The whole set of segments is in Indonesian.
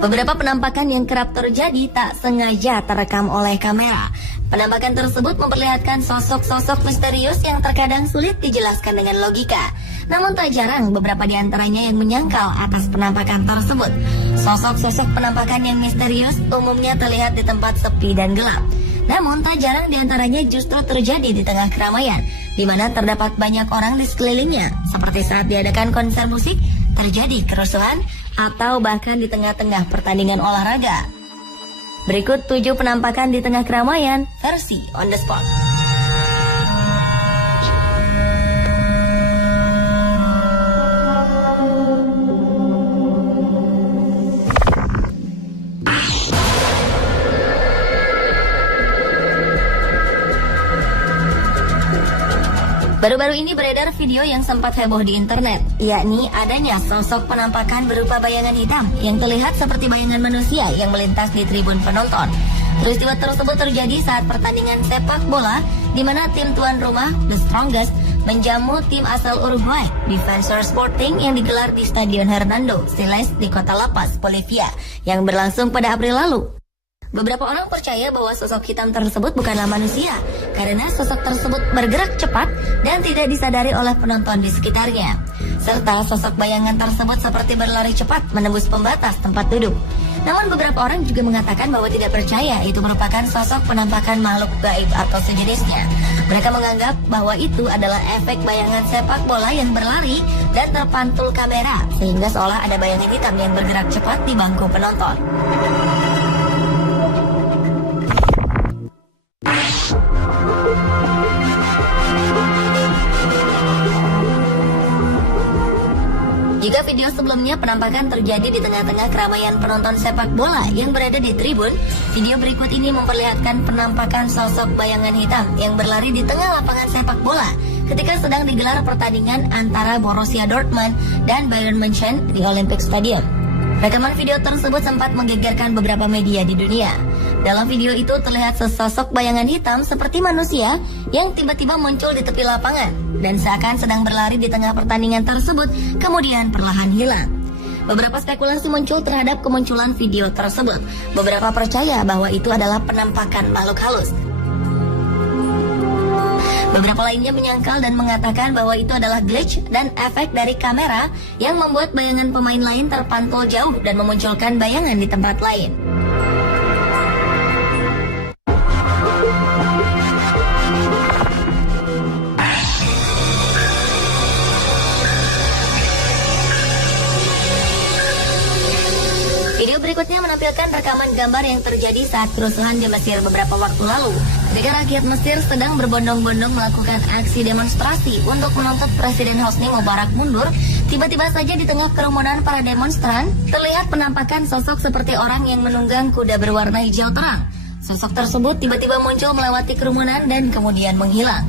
Beberapa penampakan yang kerap terjadi tak sengaja terekam oleh kamera. Penampakan tersebut memperlihatkan sosok-sosok misterius yang terkadang sulit dijelaskan dengan logika. Namun tak jarang beberapa di antaranya yang menyangkal atas penampakan tersebut. Sosok-sosok penampakan yang misterius umumnya terlihat di tempat sepi dan gelap. Namun tak jarang di antaranya justru terjadi di tengah keramaian, di mana terdapat banyak orang di sekelilingnya, seperti saat diadakan konser musik, terjadi kerusuhan, atau bahkan di tengah-tengah pertandingan olahraga. Berikut 7 penampakan di tengah keramaian versi on the spot. Baru-baru ini beredar video yang sempat heboh di internet, yakni adanya sosok penampakan berupa bayangan hitam yang terlihat seperti bayangan manusia yang melintas di tribun penonton. Peristiwa tersebut terjadi saat pertandingan sepak bola di mana tim tuan rumah, The Strongest, menjamu tim asal Uruguay, Defensor Sporting yang digelar di Stadion Hernando Siles di kota La Paz, Bolivia, yang berlangsung pada April lalu. Beberapa orang percaya bahwa sosok hitam tersebut bukanlah manusia karena sosok tersebut bergerak cepat dan tidak disadari oleh penonton di sekitarnya. Serta sosok bayangan tersebut seperti berlari cepat menembus pembatas tempat duduk. Namun beberapa orang juga mengatakan bahwa tidak percaya itu merupakan sosok penampakan makhluk gaib atau sejenisnya. Mereka menganggap bahwa itu adalah efek bayangan sepak bola yang berlari dan terpantul kamera sehingga seolah ada bayangan hitam yang bergerak cepat di bangku penonton. Jika video sebelumnya penampakan terjadi di tengah-tengah keramaian penonton sepak bola yang berada di tribun, video berikut ini memperlihatkan penampakan sosok bayangan hitam yang berlari di tengah lapangan sepak bola ketika sedang digelar pertandingan antara Borussia Dortmund dan Bayern München di Olympic Stadium. Rekaman video tersebut sempat menggegerkan beberapa media di dunia. Dalam video itu terlihat sesosok bayangan hitam seperti manusia yang tiba-tiba muncul di tepi lapangan dan seakan sedang berlari di tengah pertandingan tersebut, kemudian perlahan hilang. Beberapa spekulasi muncul terhadap kemunculan video tersebut. Beberapa percaya bahwa itu adalah penampakan makhluk halus. Beberapa lainnya menyangkal dan mengatakan bahwa itu adalah glitch dan efek dari kamera yang membuat bayangan pemain lain terpantul jauh dan memunculkan bayangan di tempat lain. Video berikutnya menampilkan rekaman gambar yang terjadi saat kerusuhan di Mesir beberapa waktu lalu. Ketika rakyat Mesir sedang berbondong-bondong melakukan aksi demonstrasi untuk menuntut Presiden Hosni Mubarak mundur, tiba-tiba saja di tengah kerumunan para demonstran, terlihat penampakan sosok seperti orang yang menunggang kuda berwarna hijau terang. Sosok tersebut tiba-tiba muncul melewati kerumunan dan kemudian menghilang.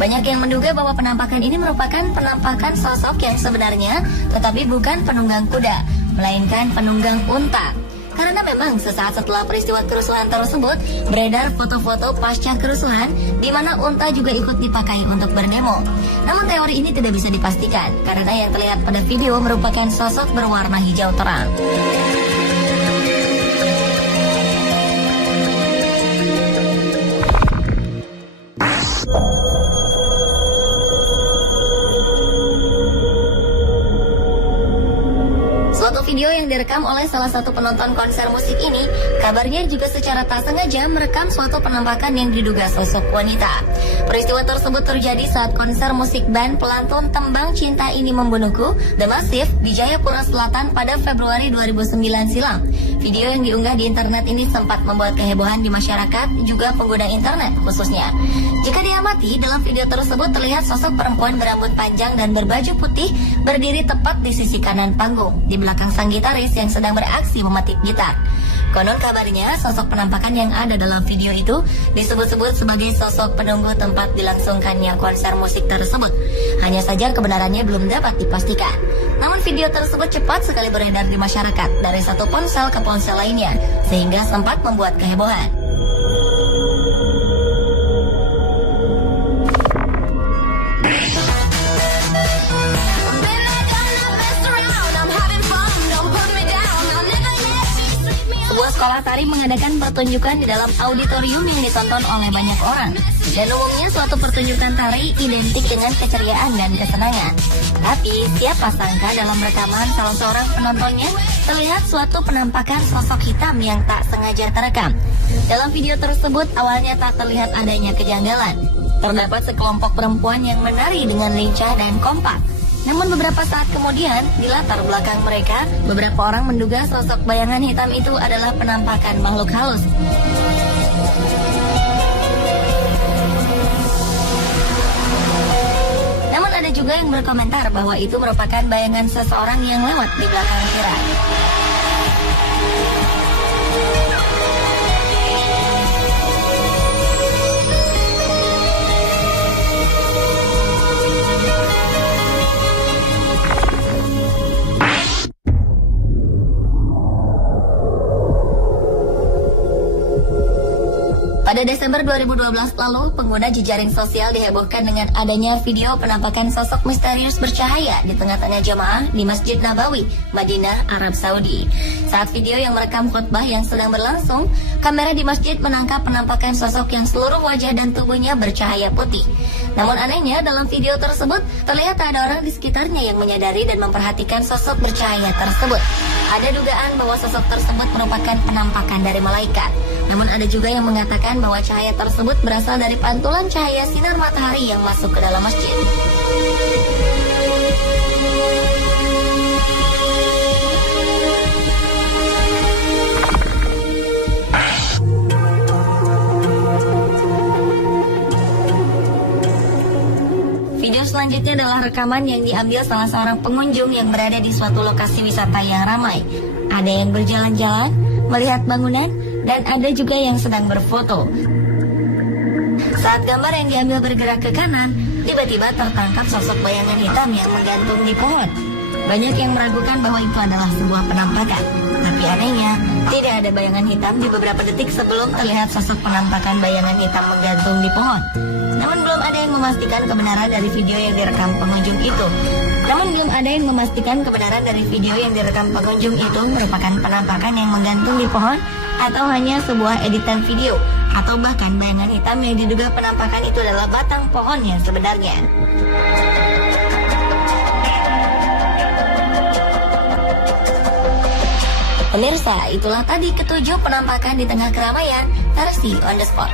Banyak yang menduga bahwa penampakan ini merupakan penampakan sosok yang sebenarnya, tetapi bukan penunggang kuda, melainkan penunggang unta. Karena memang sesaat setelah peristiwa kerusuhan tersebut, beredar foto-foto pasca kerusuhan di mana unta juga ikut dipakai untuk berdemo. Namun teori ini tidak bisa dipastikan, karena yang terlihat pada video merupakan sosok berwarna hijau terang. Suatu video yang direkam oleh salah satu penonton konser musik ini, kabarnya juga secara tak sengaja merekam suatu penampakan yang diduga sosok wanita. Peristiwa tersebut terjadi saat konser musik band pelantun Tembang Cinta Ini Membunuhku, The Massive, di Jayapura Selatan pada Februari 2009 silam. Video yang diunggah di internet ini sempat membuat kehebohan di masyarakat, juga pengguna internet khususnya. Jika diamati, dalam video tersebut terlihat sosok perempuan berambut panjang dan berbaju putih berdiri tepat di sisi kanan panggung, di belakang sang gitaris yang sedang beraksi memetik gitar. Konon kabarnya, sosok penampakan yang ada dalam video itu disebut-sebut sebagai sosok penunggu tempat dilangsungkannya konser musik tersebut. Hanya saja kebenarannya belum dapat dipastikan. Namun video tersebut cepat sekali beredar di masyarakat dari satu ponsel ke ponsel lainnya, sehingga sempat membuat kehebohan. Atari mengadakan pertunjukan di dalam auditorium yang ditonton oleh banyak orang. Dan umumnya suatu pertunjukan tari identik dengan keceriaan dan kesenangan. Tapi siapa sangka dalam rekaman salah seorang penontonnya terlihat suatu penampakan sosok hitam yang tak sengaja terekam. Dalam video tersebut awalnya tak terlihat adanya kejanggalan. Terdapat sekelompok perempuan yang menari dengan lincah dan kompak. Namun beberapa saat kemudian, di latar belakang mereka, beberapa orang menduga sosok bayangan hitam itu adalah penampakan makhluk halus. Namun ada juga yang berkomentar bahwa itu merupakan bayangan seseorang yang lewat di belakang Vira. Pada Desember 2012 lalu, pengguna jejaring sosial dihebohkan dengan adanya video penampakan sosok misterius bercahaya di tengah-tengah jamaah di Masjid Nabawi, Madinah, Arab Saudi. Saat video yang merekam khutbah yang sedang berlangsung, kamera di masjid menangkap penampakan sosok yang seluruh wajah dan tubuhnya bercahaya putih. Namun anehnya, dalam video tersebut terlihat ada orang di sekitarnya yang menyadari dan memperhatikan sosok bercahaya tersebut. Ada dugaan bahwa sosok tersebut merupakan penampakan dari malaikat. Namun ada juga yang mengatakan bahwa cahaya tersebut berasal dari pantulan cahaya sinar matahari yang masuk ke dalam masjid. Video selanjutnya adalah rekaman yang diambil salah seorang pengunjung yang berada di suatu lokasi wisata yang ramai. Ada yang berjalan-jalan, melihat bangunan, dan ada juga yang sedang berfoto. Saat gambar yang diambil bergerak ke kanan, tiba-tiba tertangkap sosok bayangan hitam yang menggantung di pohon. Banyak yang meragukan bahwa itu adalah sebuah penampakan. Tapi anehnya, tidak ada bayangan hitam di beberapa detik sebelum terlihat sosok penampakan bayangan hitam menggantung di pohon. Namun belum ada yang memastikan kebenaran dari video yang direkam pengunjung itu. Merupakan penampakan yang menggantung di pohon atau hanya sebuah editan video, atau bahkan bayangan hitam yang diduga penampakan itu adalah batang pohon yang sebenarnya. Pemirsa, itulah tadi ketujuh penampakan di tengah keramaian versi on the spot.